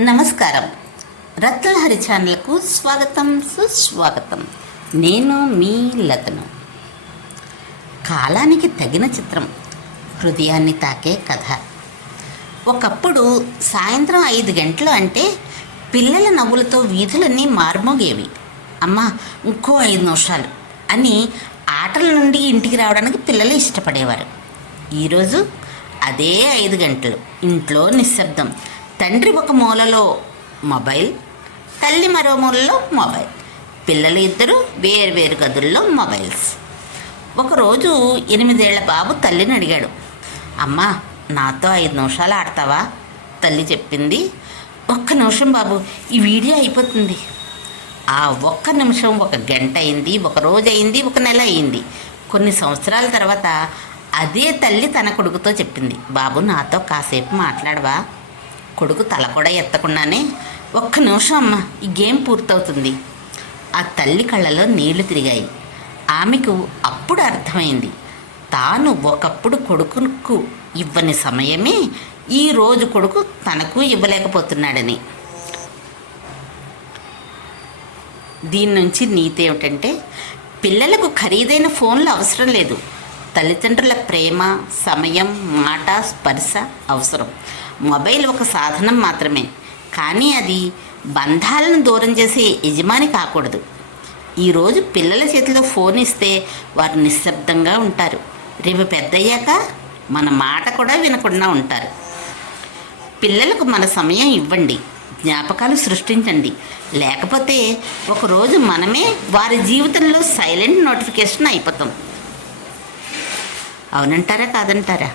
నమస్కారం. రత్నలహరి ఛానల్కు స్వాగతం, సుస్వాగతం. నేను మీ లతను. కాలానికి తగిన చిత్రం, హృదయాన్ని తాకే కథ. ఒకప్పుడు సాయంత్రం 5 గంటలు అంటే పిల్లల నవ్వులతో వీధులన్నీ మార్మోగేవి. అమ్మా ఇంకో 5 నిమిషాలు అని ఆటల నుండి ఇంటికి రావడానికి పిల్లలు ఇష్టపడేవారు. ఈరోజు అదే 5 గంటలు ఇంట్లో నిశ్శబ్దం. తండ్రి ఒక మూలలో మొబైల్, తల్లి మరో మూలలో మొబైల్, పిల్లలు ఇద్దరు వేరు గదుల్లో మొబైల్స్. ఒకరోజు 8 ఏళ్ల బాబు తల్లిని అడిగాడు, అమ్మా నాతో 5 నిమిషాలు ఆడతావా? తల్లి చెప్పింది, 1 నిమిషం బాబు, ఈ వీడియో అయిపోతుంది. ఆ 1 నిమిషం 1 గంట అయింది, 1 రోజు అయింది, 1 నెల అయింది. కొన్ని సంవత్సరాల తర్వాత అదే తల్లి తన కొడుకుతో చెప్పింది, బాబు నాతో కాసేపు మాట్లాడవా? కొడుకు తల కూడా ఎత్తకుండానే, 1 నిమిషం అమ్మ, ఈ గేమ్ పూర్తవుతుంది. ఆ తల్లి కళ్ళలో నీళ్లు తిరిగాయి. ఆమెకు అప్పుడు అర్థమైంది, తాను ఒకప్పుడు కొడుకుకు ఇవ్వని సమయమే ఈరోజు కొడుకు తనకు ఇవ్వలేకపోతున్నాడని. దీని నుంచి నీతి ఏమిటంటే, పిల్లలకు ఖరీదైన ఫోన్లు అవసరం లేదు. తల్లిదండ్రుల ప్రేమ, సమయం, మాట, స్పర్శ అవసరం. మొబైల్ ఒక సాధనం మాత్రమే, కానీ అది బంధాలను దూరం చేసే యజమాని కాకూడదు. ఈరోజు పిల్లల చేతిలో ఫోన్ ఇస్తే వారు నిశ్శబ్దంగా ఉంటారు. రేపు పెద్దయ్యాక మన మాట కూడా వినకుండా ఉంటారు. పిల్లలకు మన సమయం ఇవ్వండి, జ్ఞాపకాలు సృష్టించండి. లేకపోతే ఒకరోజు మనమే వారి జీవితంలో సైలెంట్ నోటిఫికేషన్ అయిపోతాం. అవునంటారా కాదంటారా?